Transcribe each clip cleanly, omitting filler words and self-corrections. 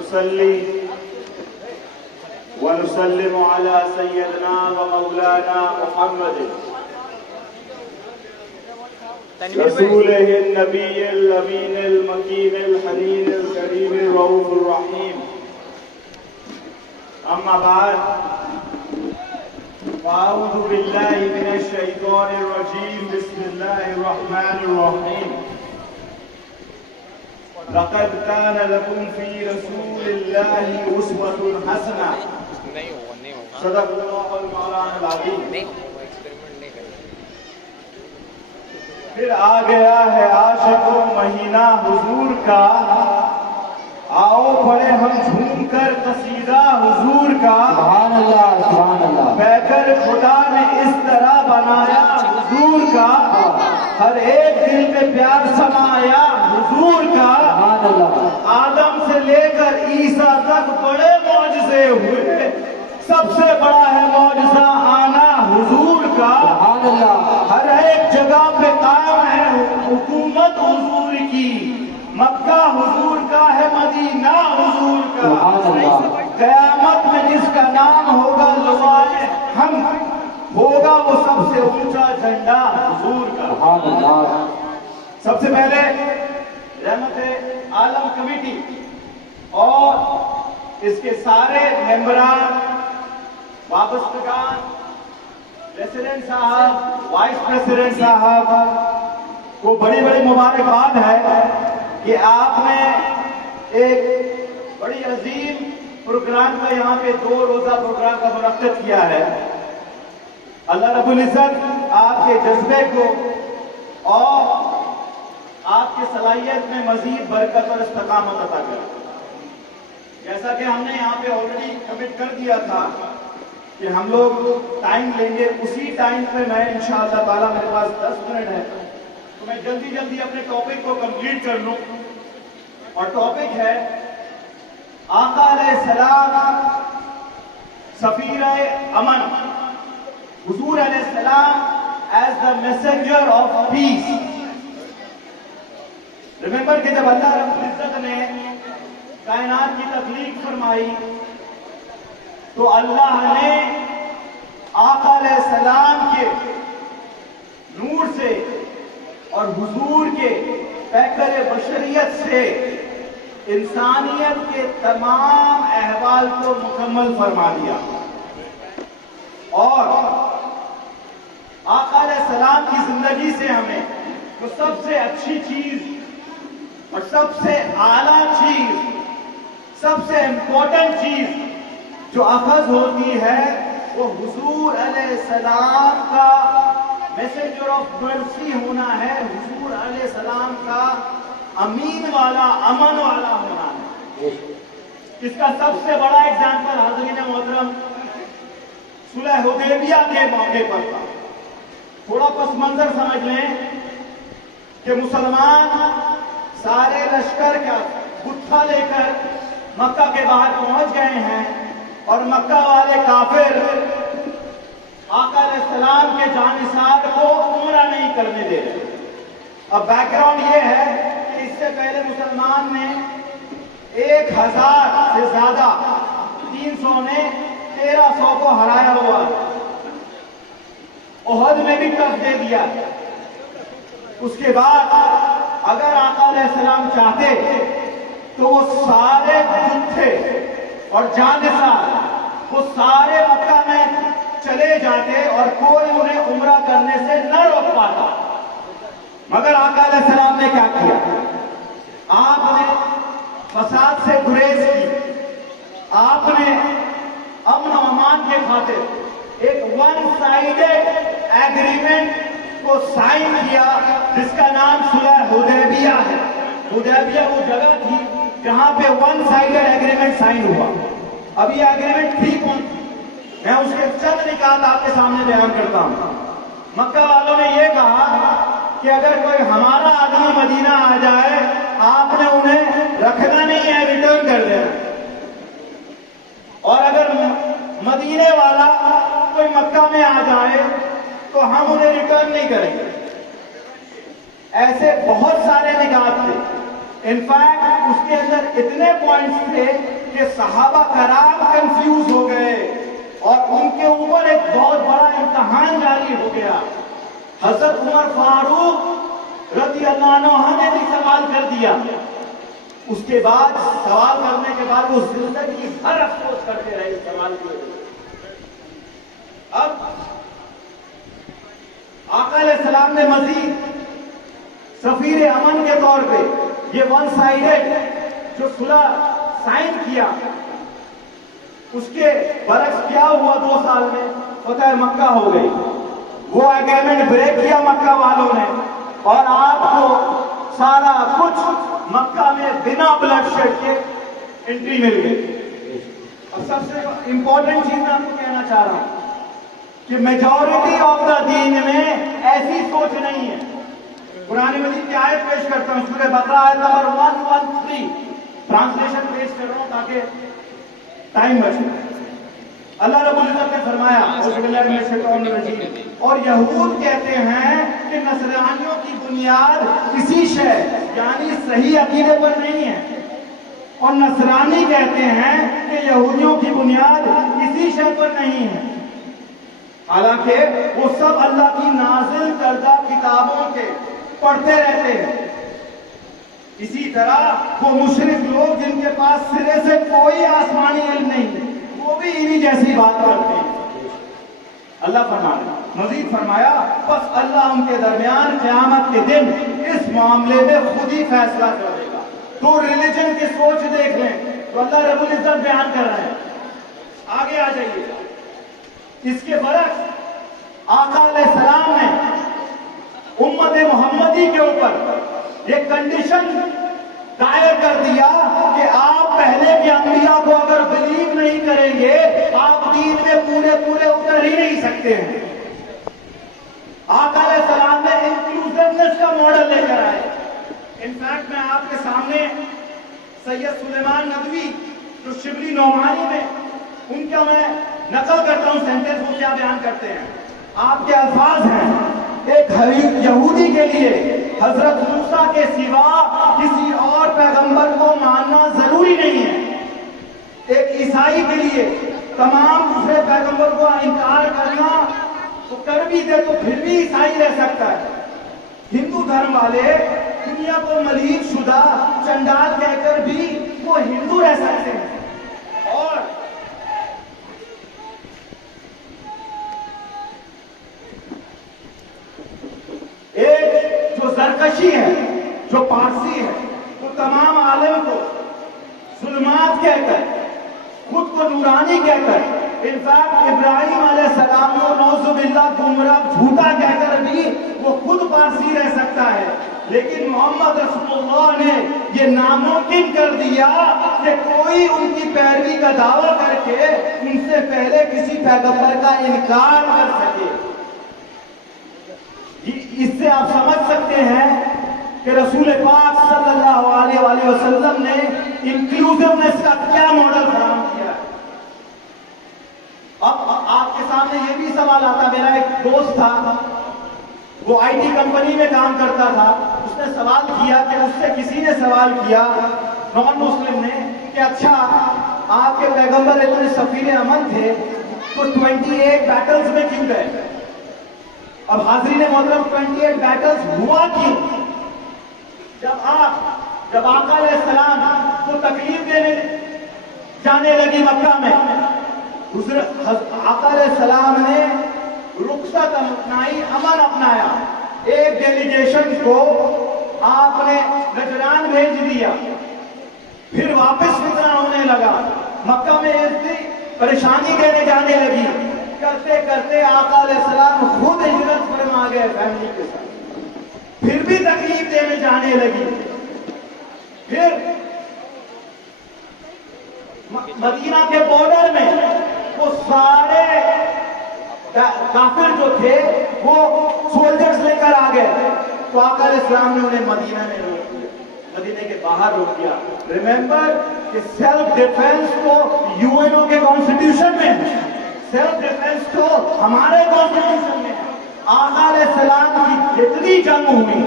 ونصلي ونسلم على سيدنا ومولانا محمد رسوله النبي الأمين المكين الحنين الكريم الرؤوف الرحيم. أما بعد فأعوذ بالله من الشيطان الرجيم. بسم الله الرحمن الرحيم. لقد كان لكم في رسول الله أسوة حسنة. صدق الله المولانا العظيم. پھر آ گیا ہے عاشق و مہینہ حضور کا، آؤ پڑھے ہم جھوم کر قصیدہ حضور کا. سبحان اللہ سبحان اللہ. پیکر خدا نے اس طرح بنایا حضور کا، ہر ایک دل میں پیار سمایا حضور کا. سبحان اللہ. آدم سے لے کر عیسیٰ تک بڑے معجزے ہوئے، سب سے بڑا ہے معجزہ آنا حضور کا. سبحان اللہ. ہر ایک جگہ پہ قائم ہے حکومت حضور کی، مکہ حضور کا ہے، مدینہ حضور کا. سبحان اللہ. قیامت میں جس کا نام ہوگا لوائے ہم ہوگا وہ سب سے اونچا جھنڈا حضور کا. سبحان اللہ. سب سے پہلے رحمت عالم کمیٹی اور اس کے سارے ممبران، وابستگان، پریزیڈنٹ صاحب، وائس پریزیڈنٹ صاحب کو بڑی بڑی مبارکباد ہے کہ آپ نے ایک بڑی عظیم پروگرام کا یہاں پہ 2 روزہ پروگرام کا منعقد کیا ہے. اللہ رب العزت آپ کے جذبے کو اور آپ کی صلاحیت میں مزید برکت اور استقامت عطا کرے. جیسا کہ ہم نے یہاں پہ آلریڈی کمٹ کر دیا تھا کہ ہم لوگ ٹائم لیں گے، اسی ٹائم پہ میں انشاءاللہ تعالیٰ میرے پاس 10 منٹ ہے تو میں جلدی اپنے ٹاپک کو کمپلیٹ کر لوں. اور ٹاپک ہے آقا علیہ السلام سفیر امن، حضور علیہ السلام as the messenger of peace. Remember کہ جب اللہ رب العزت نے کائنات کی تخلیق فرمائی تو اللہ نے آقا علیہ السلام کے نور سے اور حضور کے پیکر بشریت سے انسانیت کے تمام احوال کو مکمل فرما دیا. اور آقا علیہ السلام کی زندگی سے ہمیں تو سب سے اچھی چیز اور سب سے اعلیٰ چیز، سب سے امپورٹنٹ چیز جو اخذ ہوتی ہے وہ حضور علیہ السلام کا میسنجر آف مرسی ہونا ہے، حضور علیہ السلام کا امین والا، امن والا ہونا ہے. اس کا سب سے بڑا اگزامپل حضرین محترم صلح حدیبیہ کے موقع پر تھا. تھوڑا پس منظر سمجھ لیں کہ مسلمان سارے لشکر کا گتھا لے کر مکہ کے باہر پہنچ گئے ہیں اور مکہ والے کافر آقا علیہ السلام کے جانثار کو عمرہ نہیں کرنے دے رہے. اب بیک گراؤنڈ یہ ہے کہ اس سے پہلے مسلمان نے 1000 سے زیادہ 300 نے 1300 کو ہرایا ہوا. احد میں بھی ٹف دے دیا. اس کے بعد اگر آقا علیہ السلام چاہتے تو وہ سارے جتھے اور جانثار وہ سارے مکہ میں چلے جاتے اور کوئی انہیں عمرہ کرنے سے نہ روک پاتا. مگر آقا علیہ السلام نے کیا کیا؟ آپ نے فساد سے گریز کی. آپ نے امن و امان کے خاطر ایک ون سائیڈڈ ایگریمنٹ کو سائن کیا جس کا نام صلح حدیبیہ ہے. حدیبیہ وہ جگہ تھی جہاں پہ ون سائیڈڈ ایگریمنٹ سائن ہوا. اب یہ ایگریمنٹ تھی کون تھی؟ میں اس کے چند نکات آپ کے سامنے بیان کرتا ہوں. مکہ والوں نے یہ کہا کہ اگر کوئی ہمارا آدمی مدینہ آ جائے آپ نے انہیں رکھنا نہیں ہے، ریٹرن کر دینا. اور اگر مدینے والا کوئی مکہ میں آ جائے تو ہم انہیں ریٹرن نہیں کریں گے. ایسے بہت سارے نکات تھے. انفیکٹ اس کے اندر اتنے پوائنٹس تھے کہ صحابہ کرام کنفیوز ہو گئے اور ان کے اوپر ایک بہت بڑا امتحان جاری ہو گیا. حضرت عمر فاروق رضی اللہ عنہ نے بھی سوال کر دیا. اس کے بعد سوال کرنے کے بعد وہ زندگی بھر افسوس کرتے رہے اس سوال کے لیے. اب آقا علیہ السلام نے مزید سفیر امن کے طور پہ یہ ون سائیڈڈ جو صلح سائن کیا، اس کے برعکس کیا ہوا 2 سال میں فتح مکہ ہو گئی. وہ ایگریمنٹ بریک کیا مکہ والوں نے اور آپ کو سارا کچھ مکہ میں بنا بلڈ شیڈ کے انٹری مل گئی. اور سب سے امپورٹنٹ چیز میں آپ کو کہنا چاہ رہا ہوں کہ میجورٹی آف دا دین میں ایسی سوچ نہیں ہے. قرآن مجید کی آیت پیش کرتا ہوں، سورہ بقرہ آیت نمبر 113، ٹرانسلیشن پیش کر رہا ہوں تاکہ ٹائم بچے. اللہ رب العزت نے فرمایا اعوذ باللہ من الشیطان الرجیم، اور یہود کہتے ہیں کہ نصرانیوں کی بنیاد کسی شے یعنی صحیح عقیدے پر نہیں ہے، اور نصرانی کہتے ہیں کہ یہودیوں کی بنیاد کسی شے پر نہیں ہے، حالانکہ وہ سب اللہ کی نازل کردہ کتابوں کے پڑھتے رہتے ہیں. اسی طرح وہ مشرک لوگ جن کے پاس سرے سے کوئی آسمانی علم نہیں، وہ بھی انہی جیسی بات کرتے ہیں. اللہ فرمایا، مزید فرمایا، بس اللہ ان کے درمیان قیامت کے دن اس معاملے میں خود ہی فیصلہ کر دے گا. تو ریلیجن کی سوچ دیکھ لیں تو اللہ رب العزت بیان کر رہے ہیں. آگے آ جائیے. اس کے برعکس آقا علیہ السلام نے امت محمدی کے اوپر یہ کنڈیشن دائر کر دیا کہ آپ پہلے کے انبیاء کو اگر بلیو نہیں کریں گے آپ دین میں پورے اتر ہی نہیں سکتے ہیں. آقا علیہ السلام نے انکلوسیونیس کا ماڈل لے کر آئے. انفیکٹ میں آپ کے سامنے سید سلیمان ندوی جو شبلی نعمانی میں ان کا میں نقل کرتا ہوں سینٹنس، وہ کیا بیان کرتے ہیں. آپ کے الفاظ ہیں، ایک یہودی کے لیے حضرت موسیٰ کے سوا کسی اور پیغمبر کو ماننا ضروری نہیں ہے. ایک عیسائی کے لیے تمام دوسرے پیغمبر کو انکار کرنا، وہ کر بھی دے تو پھر بھی عیسائی رہ سکتا ہے. ہندو دھرم والے دنیا کو ملیت شدہ چنڈال کہہ کر بھی وہ ہندو رہ سکتے ہیں. اور ایک جو زرکشی ہے، جو پارسی ہے، وہ تمام عالم کو ظلمات کہہ کر، خود کو نورانی کہہ کر، انفیکٹ ابراہیم علیہ السلام کو نعوذ باللہ گمراہ جھوٹا کہہ کر بھی وہ خود پارسی رہ سکتا ہے. لیکن محمد رسول اللہ نے یہ ناممکن کر دیا کہ کوئی ان کی پیروی کا دعویٰ کر کے ان سے پہلے کسی پیغمبر کا انکار کر سکے. اس سے آپ سمجھ سکتے ہیں کہ رسول پاک صلی اللہ علیہ وآلہ وسلم نے انکلوسیونیس کا کیا ماڈل فراہم کیا. اب آپ کے سامنے یہ بھی سوال آتا، میرا ایک دوست تھا، وہ آئی ٹی کمپنی میں کام کرتا تھا، اس نے سوال کیا کہ اس سے کسی نے سوال کیا نان مسلم نے کہ اچھا آپ کے پیغمبر اتنے سفیر امن تھے تو 28 بیٹلز میں کیوں گئے؟ اب حاضرین محترم 28 بیٹلز ہوا کیوں؟ جب آقا علیہ السلام کو تکلیف دینے جانے لگی مکہ میں، دوسرے آقا علیہ السلام نے رخصت اپنائی، امن اپنایا. ایک ڈیلیگیشن کو آپ نے نجران بھیج دیا، پھر واپس فتنہ ہونے لگا، مکہ میں ایسی پریشانی دینے جانے لگی. کرتے کرتے آقا علیہ السلام خود ہجرت فرما گئے فیملی کے ساتھ، پھر بھی تکلیف دینے جانے لگی. پھر مدینہ کے بارڈر میں وہ سارے کافر جو تھے وہ سولجرز لے کر آ گئے، تو آقا علیہ السلام نے انہیں مدینہ میں روک دیا، مدینہ کے باہر روک دیا. ریممبر کہ سیلف ڈیفense تو یو این او کے کانسٹیٹیوشن میں ہے، سیلف ڈیفenس تو ہمارے کانسٹیٹیوشن میں ہے. آقا علیہ السلام کی جتنی جنگ ہوئی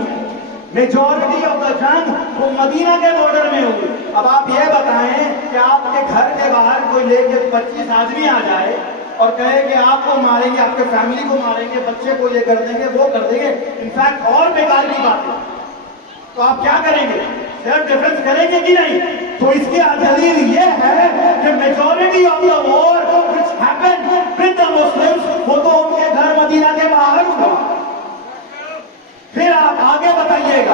میجورٹی آف دا جنگ وہ مدینہ کے بارڈر میں ہوئی. اب آپ یہ بتائیں کہ آپ کے گھر کے باہر کوئی لے کے 25 آدمی آ جائے اور کہے کہ آپ کو ماریں گے, آپ کے فیملی کو ماریں گے, بچے کو یہ کر دیں گے, وہ کر دیں گے, انفیکٹ اور بیکار کی بات ہے, تو آپ کیا کریں گے؟ سیلف ڈیفینس کریں گے کہ نہیں؟ تو اس کی دلیل یہ ہے کہ majority of the war which happened with the Muslims وہ تو ان کے گھر مدینہ کے باہر ہوا. پھر آپ آگے بتائیے گا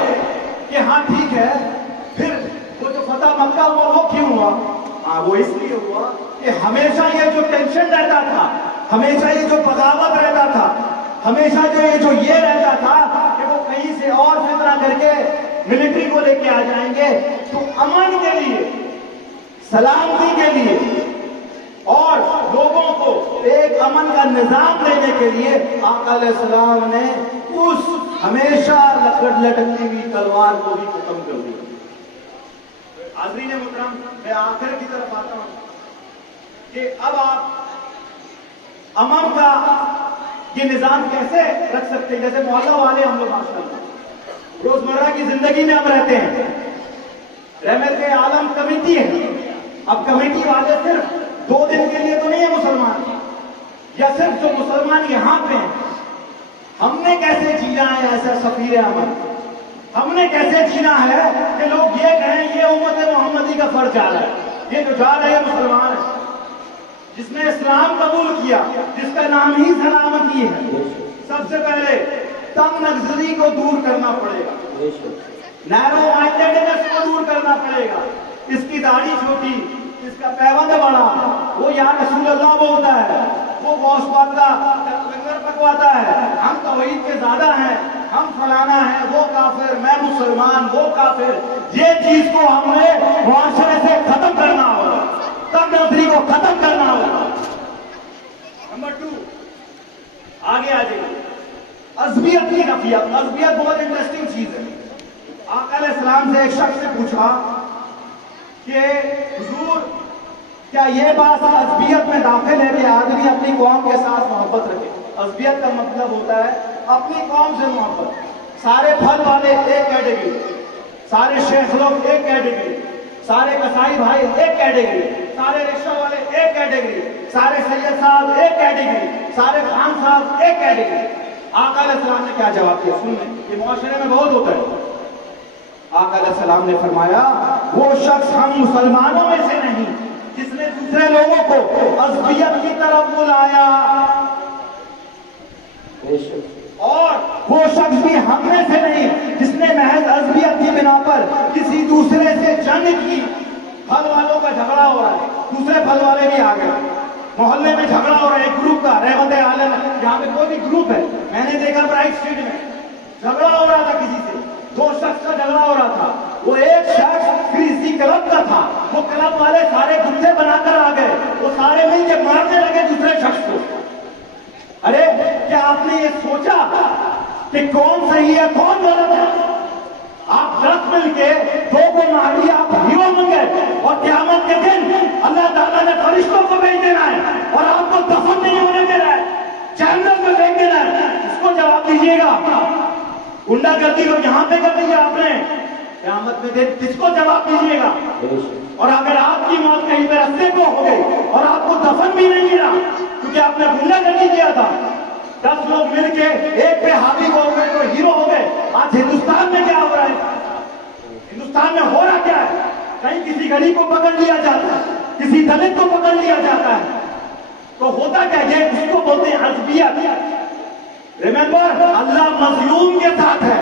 کہ ہاں ٹھیک ہے, پھر وہ جو فتح مکہ ہوا وہ کیوں ہوا؟ ہاں وہ اس لیے ہوا کہ ہمیشہ یہ جو ٹینشن رہتا تھا, ہمیشہ یہ جو بغاوت رہتا تھا, ہمیشہ یہ رہتا تھا کہ وہ کہیں سے اور فتنہ کر کے ملٹری کو لے کے آ جائیں گے, تو امن کے لیے, سلامتی کے لیے اور لوگوں کو ایک امن کا نظام دینے کے لیے آقا علیہ السلام نے اس ہمیشہ لٹکتی ہوئی تلوار کو بھی ختم کر دیا. حاضرین محترم, میں آخر کی طرف آتا ہوں کہ اب آپ امن کا یہ نظام کیسے رکھ سکتے ہیں؟ جیسے محلہ والے ہم لوگ ماشاءاللہ روزمرہ کی زندگی میں ہم رہتے ہیں, رحمت عالم کمیٹی ہے. اب کمیٹی والے صرف 2 دن کے لیے تو نہیں ہے مسلمان, یا صرف جو مسلمان یہاں پہ ہیں, ہم نے کیسے جینا ہے ایسا سفیر امن؟ ہم نے کیسے جینا ہے کہ لوگ یہ کہیں یہ امت محمدی کا فرض جا رہا ہے, یہ جو جا رہے ہیں مسلمان ہے, جس نے اسلام قبول کیا, جس کا نام ہی سلامتی ہے. سب سے پہلے تنگ نظری کو دور کرنا پڑے گا, نیرو مائنڈیڈنس کو دور کرنا پڑے گا. اس کی داڑھی چھوٹی, اس کا پیوند بڑا, وہ یا رسول اللہ بولتا ہے, وہ غوث پاک کا لنگر پکواتا ہے, ہم توحید کے زیادہ ہیں, ہم فلانا ہیں, وہ کافر, میں مسلمان, وہ کافر. یہ چیز کو ہم نے معاشرے سے ختم کرنا ہوگا, تنگ نظری کو ختم کرنا ہوگا. نمبر 2, آگے آ جائیے, عصبیت کی نفیت. عصبیت بہت انٹرسٹنگ چیز ہے. آقا علیہ السلام سے ایک شخص نے پوچھا کہ حضور کیا یہ بات عصبیت میں داخل ہے کہ آدمی اپنی قوم کے ساتھ محبت رکھے؟ عصبیت کا مطلب ہوتا ہے اپنی قوم سے محبت. سارے پھل والے ایک کیٹیگری, سارے شیخ لوگ ایک کیٹیگری, سارے کسائی بھائی ایک کیٹیگری, سارے رکشہ والے ایک کیٹیگری, سارے سید صاحب ایک کیٹیگری, سارے خان صاحب ایک کیٹیگری. آقا علیہ السلام نے کیا جواب دیا؟ سنیں, یہ معاشرے میں بہت ہوتا ہے. آقا علیہ السلام نے فرمایا وہ شخص ہم مسلمانوں میں سے نہیں جس نے دوسرے لوگوں کو عصبیت کی طرف بلایا, اور وہ شخص بھی ہم میں سے نہیں جس نے محض عصبیت کی بنا پر کسی دوسرے سے جنگ کی. پھل والوں کا جھگڑا ہو رہا ہے, دوسرے پھل والے بھی آ گئے, محلے میں جھگڑا ہو رہا ہے ایک گروپ کا, رحمت عالم یہاں پہ کوئی بھی گروپ ہے, میں نے دیکھا برائٹ اسٹریٹ میں جھگڑا ہو رہا تھا کسی سے, 2 شخص کا جھگڑا ہو رہا تھا. وہ ایک شخص کسی کلب کا تھا, وہ کلب والے سارے گھٹے بنا کر آ گئے, وہ سارے مل کے مارنے لگے دوسرے شخص کو. ارے کیا آپ نے یہ سوچا کہ کون صحیح ہے کون غلط ہے؟ آپ 10 مل کے 2 کو مار دیا, آپ ہیرو بن گئے, اور قیامت کے دن اللہ تعالیٰ نے فرشتوں کو بھیج دینا ہے اور آپ کو دفن نہیں ہونے دینا ہے, جہنم میں پھینک دینا ہے. اس کو جواب دیجیے گا. گنڈا گردی کو یہاں پہ کر دیا آپ نے, قیامت میں دن کس کو جواب دیجیے گا؟ اور اگر آپ کی موت کہیں پہ رستے کو ہو گئی اور آپ کو دفن بھی نہیں ملا کیونکہ آپ نے گنڈا گردی کیا تھا, 10 لوگ مل کے ایک پہ حاوی کو ہو گئے تو ہیرو ہو گئے. آج ہندوستان میں کیا ہو رہا ہے؟ ہندوستان میں ہو رہا کیا ہے؟ کہیں کسی غریب کو پکڑ لیا جاتا ہے, کسی دلت کو پکڑ لیا جاتا ہے, تو ہوتا کیا ہے؟ اس کو بولتے ہیں عصبیت. ریمبر, اللہ مظلوم کے ساتھ ہے,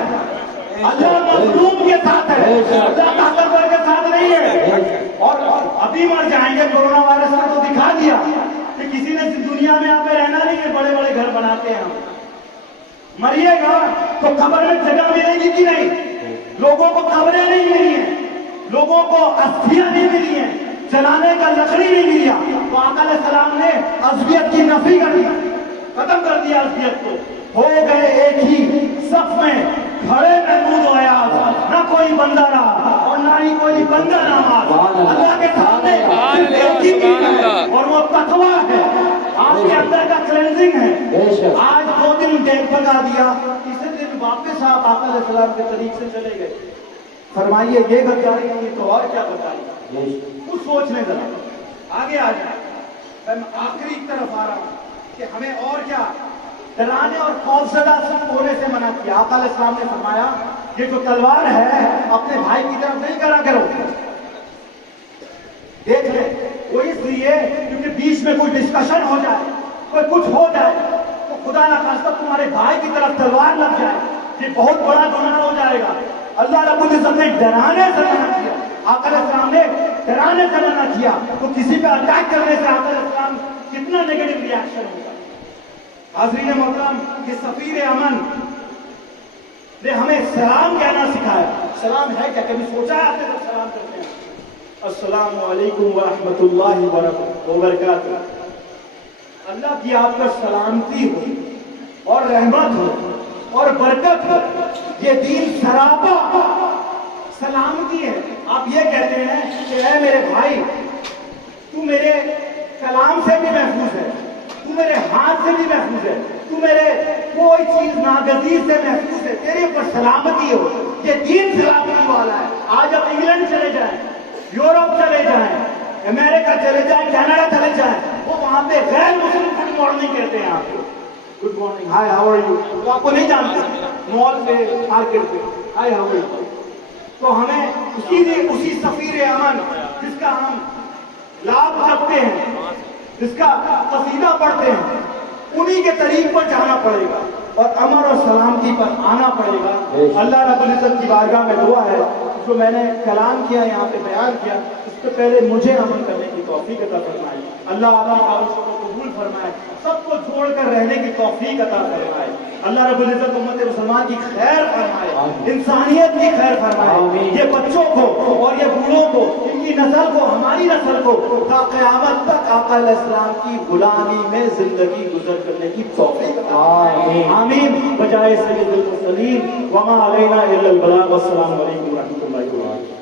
اللہ مظلوم کے ساتھ ہے, اللہ طاقتور کے ساتھ نہیں ہے. اور ابھی مر جائیں گے, کورونا وائرس نے تو دکھا دیا کہ کسی نے دنیا میں آپ رہنا نہیں ہے, بڑے بڑے گھر بناتے ہیں. ہم مریے گا تو قبر میں جگہ ملے گی کہ نہیں؟ لوگوں کو قبریں نہیں ملی ہیں, لوگوں کو استھیاں نہیں ملی ہیں, جلانے کا لکڑی نہیں ملیا. تو آقا علیہ السلام نے عصبیت کی نفی کر دیا, ختم کر دیا عصبیت کو. ہو گئے ایک ہی صف میں کھڑے محمود و ایاز, نہ کوئی بندہ رہا اور نہ ہی کوئی بندہ نماز. اللہ کے سامنے صرف ایک ہی چیز ہے اور وہ تقویٰ ہے, آپ کے اندر کا کلینزنگ ہے. آج 2 دن ڈیک پکا دیا, تیسرے دن پھر واپس آپ آقا علیہ السلام کے طریق سے چلے گئے. فرمائیے یہ غداری نہیں تو اور کیا بتائیے؟ کچھ سوچ لیں ذرا, آگے آ جائیں. میں آخری طرف آ رہا ہوں کہ ہمیں اور کیا ڈرانے اور خوفزدہ ہونے سے منع کیا. آقا علیہ السلام نے فرمایا یہ جو تلوار ہے اپنے بھائی کی طرف نہیں کرا کرو. دیکھ لیں, وہ اس لیے کیونکہ بیچ میں کوئی ڈسکشن ہو جائے, کوئی کچھ ہو جائے تو خدا نخواستہ تمہارے بھائی کی طرف تلوار لگ جائے, یہ بہت بڑا گناہ ہو جائے گا. اللہ رب العزت نے ڈرانے سے منع کیا. آقا علیہ السلام نے ڈرانے سے منع کیا تو کسی پہ اٹیک کرنے سے آقا علیہ السلام کتنا نیگیٹو ری ایکشن ہوگا. حاضرین محترم, یہ سفیر امن نے ہمیں سلام کہنا سکھایا. سلام ہے کیا؟ کبھی سوچا ہے آپ نے جب سلام کرتے ہیں السلام علیکم ورحمۃ اللہ وبرکاتہ, اللہ کی آپ پر سلامتی ہو اور رحمت ہو اور برکت ہو. یہ دین سراپا سلامتی ہے. آپ یہ کہتے ہیں کہ اے میرے بھائی تو میرے کلام سے بھی محفوظ ہے, تو میرے ہاتھ سے بھی محفوظ ہے, تو میرے کوئی چیز ناگزیر سے محفوظ ہے, تیرے اوپر سلامتی ہو. یہ دین سلامتی والا ہے. آج آپ انگلینڈ چلے جائیں, یورپ چلے جائیں, امریکہ چلے جائیں, کینیڈا چلے جائیں, وہ وہاں پہ غیر مسلم گڈ مارننگ کہتے ہیں آپ کو. Good morning, hi how are you, تو آپ کو نہیں جانتے. مال پہ, مارکیٹ پہ, ہائی ہاؤ آر یو. تو ہمیں اسی سفیر امن جس کا ہم لابھ جپتے ہیں, جس کا قصیدہ پڑھتے ہیں, انہی کے طریق پر جانا پڑے گا اور امن اور سلامتی پر آنا پڑے گا. اللہ رب العزت کی بارگاہ میں دعا ہے جو میں نے کلام کیا یہاں پہ بیان کیا اس سے پہلے مجھے عمل کرنے کی توفیق عطا فرمائے. اللہ آپ کی کاوشوں کو قبول فرمائے, سب کو جوڑ کر رہنے کی توفیق عطا فرمائے. اللہ رب العزت امت مسلمان کی خیر فرمائے, انسانیت کی خیر فرمائے. یہ بچوں کو اور یہ بوڑھوں کو, ان کی نسل کو, ہماری نسل کو تا قیامت تک آقا علیہ السلام کی غلامی میں زندگی گزر کرنے کی توفیق عطا فرمائے. آمین. بجائے سید المرسلین وما علینا الا البلاغ. والسلام علیکم ورحمۃ اللہ وبرکاتہ.